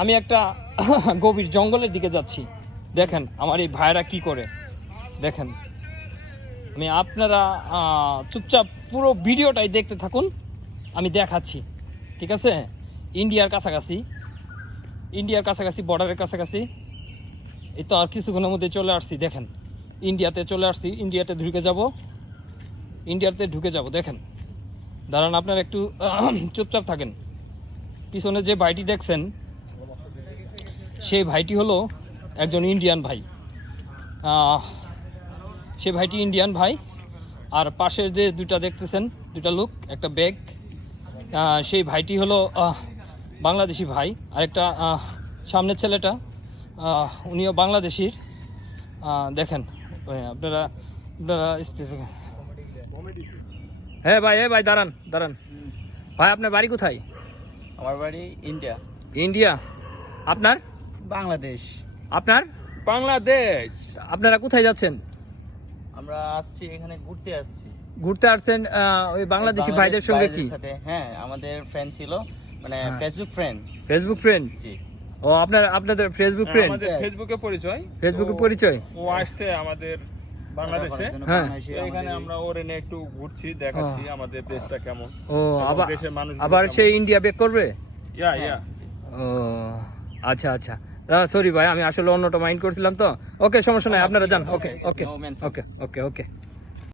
আমি একটা গভীর জঙ্গলের দিকে যাচ্ছি। দেখেন আমার এই ভাইরা কি করে, দেখেন। আমি আপনারা চুপচাপ পুরো ভিডিওটাই দেখতে থাকুন, আমি দেখাচ্ছি, ঠিক আছে? ইন্ডিয়ার কাছাকাছি, বর্ডারের কাছাকাছি। এই তো আর কিছুক্ষণের মধ্যে চলে আসছি। দেখেন ইন্ডিয়াতে চলে আসছি, ইন্ডিয়াতে ঢুকে যাব। দেখেন, দাঁড়ান, আপনারা একটু চুপচাপ থাকেন। পিছনে যে ভাইটি দেখছেন, সেই ভাইটি হলো একজন ইন্ডিয়ান ভাই। সেই ভাইটি ইন্ডিয়ান ভাই। আর পাশের যে দুইটা দেখতেছেন, দুইটা লোক, একটা ব্যাগ, সেই ভাইটি হলো বাংলাদেশি ভাই। আর একটা সামনের ছেলেটা, উনিও বাংলাদেশির। দেখেন আপনারা হ্যাঁ ভাই দাঁড়ান। ভাই আপনার বাড়ি কোথায়? আমার বাড়ি ইন্ডিয়া। ইন্ডিয়া? আপনার? বাংলাদেশ। আপনার? বাংলাদেশ। আপনারা কোথায় যাচ্ছেন? আমরা আসছি এখানে ঘুরতে আসছেন ওই বাংলাদেশি ভাইদের সঙ্গে? কি? হ্যাঁ, আমাদের ফ্রেন্ড ছিল, মানে ফেসবুক ফ্রেন্ড। জি। ও আপনাদের ফেসবুক ফ্রেন্ড? আমাদের ফেসবুকে পরিচয়। ও আসছে আমাদের বাংলাদেশে। হ্যাঁ, এখানে আমরা ওর এনে একটু ঘুরছি, দেখাচ্ছি আমাদের দেশটা কেমন। ও আবার সে ইন্ডিয়া ব্যাক করবে? ইয়া। ও আচ্ছা। সরি ভাই, আমি আসলে অন্যটা মাইন্ড করছিলাম তো। ওকে, সমস্যা নাই, আপনারা যান। ওকে।